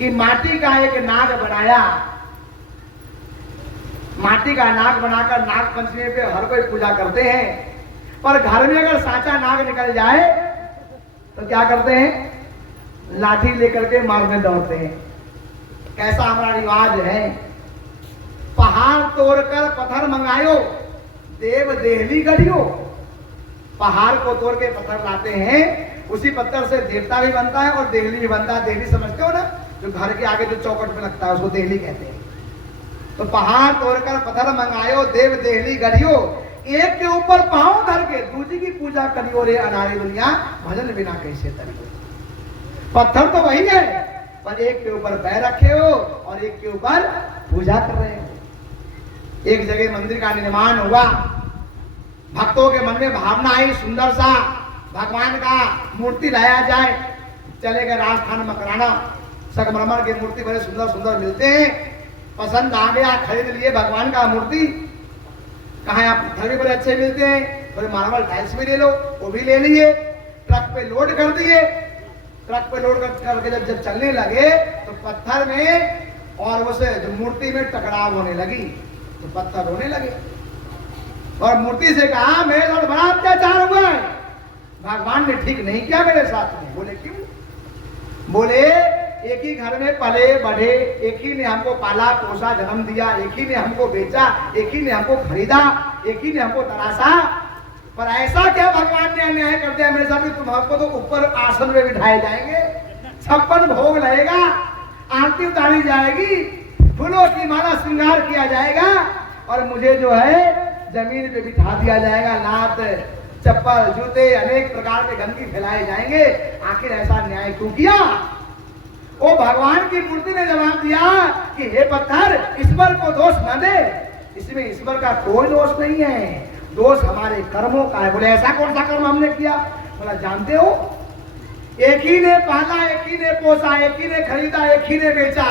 कि माटी का एक नाग बनाया। माटी का नाग बनाकर नाग पंचमी पे हर कोई पूजा करते हैं, पर घर में अगर साचा नाग निकल जाए तो क्या करते हैं? लाठी लेकर के मारने दौड़ते हैं। कैसा हमारा रिवाज है। पहाड़ तोड़कर पत्थर मंगायो, देव देहली गढ़ियो। पहाड़ को तोड़ के पत्थर लाते हैं, उसी पत्थर से देवता भी बनता है और देहली भी बनता है। देहली समझते हो ना, जो घर के आगे जो चौखट में लगता है उसको देहली कहते हैं। तो पहाड़ तोड़कर पत्थर मंगायो, देव देहली गढ़ियो। एक के ऊपर पांव धर के दूसरी की पूजा करियो रे अनारी दुनिया, भजन बिना कैसे तरियो। पत्थर तो वही है, पर एक के ऊपर पैर रखे हो और एक के ऊपर पूजा कर रहे हो। एक जगह मंदिर का निर्माण हुआ, भक्तों के मन में भावना आई सुंदर सा भगवान का मूर्ति लाया जाए। चले गए राजस्थान मकराना, संगमरमर की मूर्ति बड़े सुंदर सुंदर मिलते हैं। पसंद आ गया, खरीद लिए भगवान का मूर्ति। कहा यहाँ पत्थर भी बड़े अच्छे मिलते हैं, बड़े मार्बल टाइल्स भी ले लो, वो भी ले लिए। ट्रक पे लोड कर दिए। ट्रक पे लोड करके जब चलने लगे तो पत्थर में और उस जो मूर्ति में टकराव होने लगी, तो पत्थर रोने लगे और मूर्ति से कहा मेरे साथ बड़ा अत्याचार हुआ है, भगवान ने ठीक नहीं किया मेरे साथ में। बोले क्यों? बोले एक ही घर में पले बढ़े, एक ही ने हमको पाला पोसा जन्म दिया, एक ही ने हमको बेचा, एक ही ने हमको खरीदा, एक ही ने हमको तराशा, पर ऐसा क्या भगवान ने अन्याय कर दिया मेरे साथ? तुम हमको तो ऊपर आसन में बिठाए जाएंगे, 56 भोग लगेगा, आरती उतारी जाएगी, फूलों की माला श्रृंगार किया जाएगा और मुझे जो है जमीन पे बिठा दिया जाएगा। लात चप्पल जूते अनेक प्रकार के गंदगी फैलाए जाएंगे। आखिर ऐसा न्याय क्यों किया? वो भगवान की मूर्ति ने जवाब दिया कि हे पत्थर, ईश्वर को दोष न दे, इसमें ईश्वर का कोई दोष नहीं है, दोष हमारे कर्मों का है। बोले ऐसा कौन सा कर्म हमने किया? बोला जानते हो, एक ही ने पाला, एक ही ने पोसा, एक ही ने खरीदा, एक ही ने बेचा,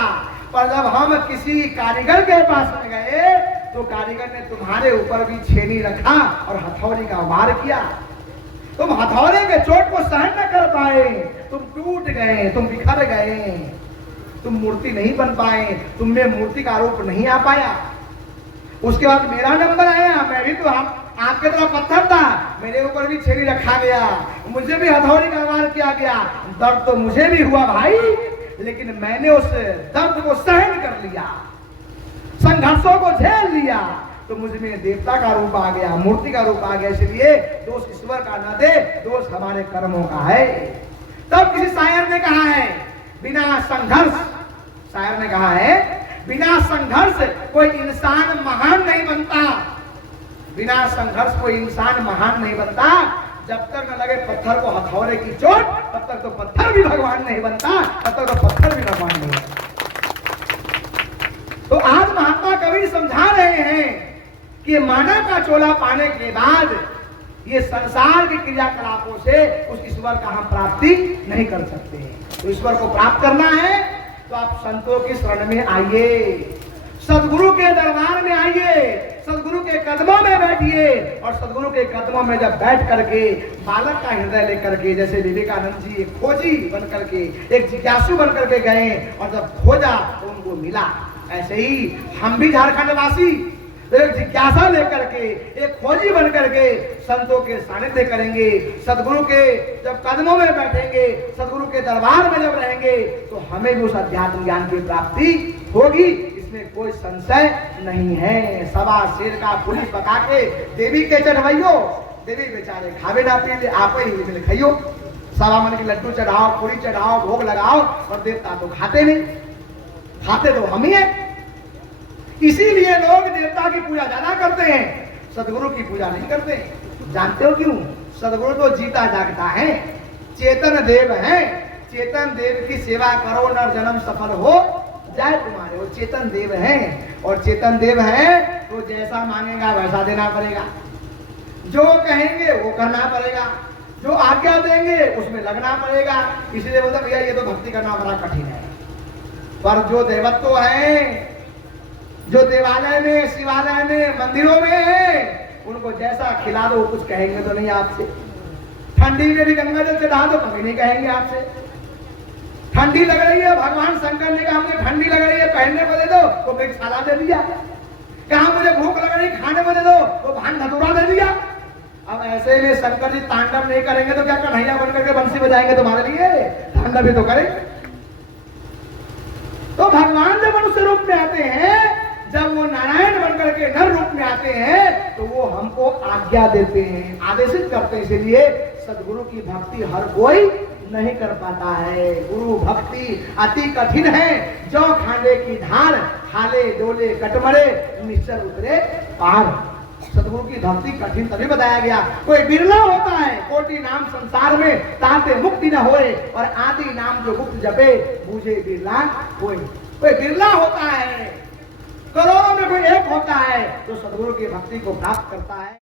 पर जब हम किसी कारीगर के पास में गए तो कारीगर ने तुम्हारे ऊपर भी छेनी रखा और हथौड़ी का वार किया। तुम हथौड़े के चोट को सहन न कर पाए, तुम टूट गए, तुम बिखर गए, तुम मूर्ति नहीं बन पाए, तुम में मूर्ति का रूप नहीं आ पाया। उसके बाद मेरा नंबर आया, मैं भी तो आपके तरह पत्थर था, मेरे ऊपर भी छेनी रखा गया, मुझे भी हथौड़ी का वार किया गया। दर्द तो मुझे भी हुआ भाई, लेकिन मैंने उस दर्द को सहन कर लिया, संघर्षों को झेल लिया, तो मुझ में देवता का रूप आ गया, मूर्ति का रूप आ गया। इसलिए दोष ईश्वर का न दे, दोष हमारे कर्मों का है। तब किसी शायर ने कहा है बिना संघर्ष, शायर ने कहा है बिना संघर्ष कोई इंसान महान नहीं बनता, बिना संघर्ष कोई इंसान महान नहीं बनता। जब तक न लगे पत्थर को हथौड़े की चोट, तब तक तो पत्थर भी भगवान नहीं बनता, तब तक तो पत्थर भी भगवान नहीं बनता। तो आज महात्मा कबीर समझा रहे हैं कि मानव का चोला पाने के बाद ये संसार के क्रियाकलापों से उस ईश्वर का हम प्राप्ति नहीं कर सकते हैं। तो ईश्वर को प्राप्त करना है तो आप संतों की शरण में आइए, सदगुरु के दरबार में आइए, सदगुरु के कदमों में बैठिए और सदगुरु के कदमों में जब बैठ करके बालक का हृदय लेकर के, जैसे विवेकानंद जी एक खोजी बन करके, एक जिज्ञासु बन करके गए और जब खोजा तो उनको मिला, ऐसे ही हम भी झारखंड वासी एक जिज्ञासा लेकर के, एक खोजी बन करके संतों के सानिध्य करेंगे, सदगुरु के जब कदमों में बैठेंगे, सदगुरु के दरबार में जब रहेंगे तो हमें भी उस अध्यात्म ज्ञान की प्राप्ति होगी, इसमें कोई संशय नहीं है। सवा शेर का पूरी पका के देवी के चढ़वाइयो, देवी बेचारे खावे ना पी ले, आप ही मिल खाइयो। सवा मन के लड्डू चढ़ाओ, पूरी चढ़ाओ, भोग लगाओ और देवता तो खाते नहीं, खाते तो हम ही हैं। इसीलिए लोग देवता की पूजा ज्यादा करते हैं, सदगुरु की पूजा नहीं करते। जानते हो क्यों? सदगुरु तो जीता जागता है, चेतन देव है, चेतन देव की सेवा करो नर जन्म सफल हो जाए तुम्हारे। वो चेतन देव है और चेतन देव है तो जैसा मांगेगा वैसा देना पड़ेगा, जो कहेंगे वो करना पड़ेगा, जो आज्ञा देंगे उसमें लगना पड़ेगा। इसलिए बोलते भैया ये तो भक्ति करना बड़ा कठिन है, पर जो देवत्व है, जो देवालय में, शिवालय में, मंदिरों में है, उनको जैसा खिला दो कुछ कहेंगे तो नहीं आपसे। ठंडी में भी गंगा जल चढ़ा दो कभी नहीं कहेंगे आपसे। ठंडी लग रही है, भगवान शंकर ने पहनने को दे दो तो मेघशाला दे दिया, कहा मुझे भूख लग रही खाने को दे दो तो भांग धतूरा दे दिया। अब ऐसे में शंकर जी तांडव नहीं करेंगे तो क्या कन्हैया बनकर के बंसी बजाएंगे तुम्हारे लिए? तांडव भी तो करेंगे। तो भगवान जब मनुष्य रूप में आते हैं, जब वो नारायण बनकर के नर रूप में आते हैं तो वो हमको आज्ञा देते हैं, आदेशित करते हैं। इसलिए सदगुरु की भक्ति हर कोई नहीं कर पाता है। गुरु भक्ति अति कठिन है, जो खांडे की धार, हाले डोले कटमरे, निश्चल उतरे पार। सदगुरु की भक्ति कठिन तभी बताया गया। कोई बिरला होता है, कोटि नाम संसार में ताते मुक्ति न होए, और आदि नाम जो गुप्त जपे बूझे बिरला होए। कोई बिरला होता है, करोड़ों में कोई एक होता है जो सदगुरु की भक्ति को प्राप्त करता है।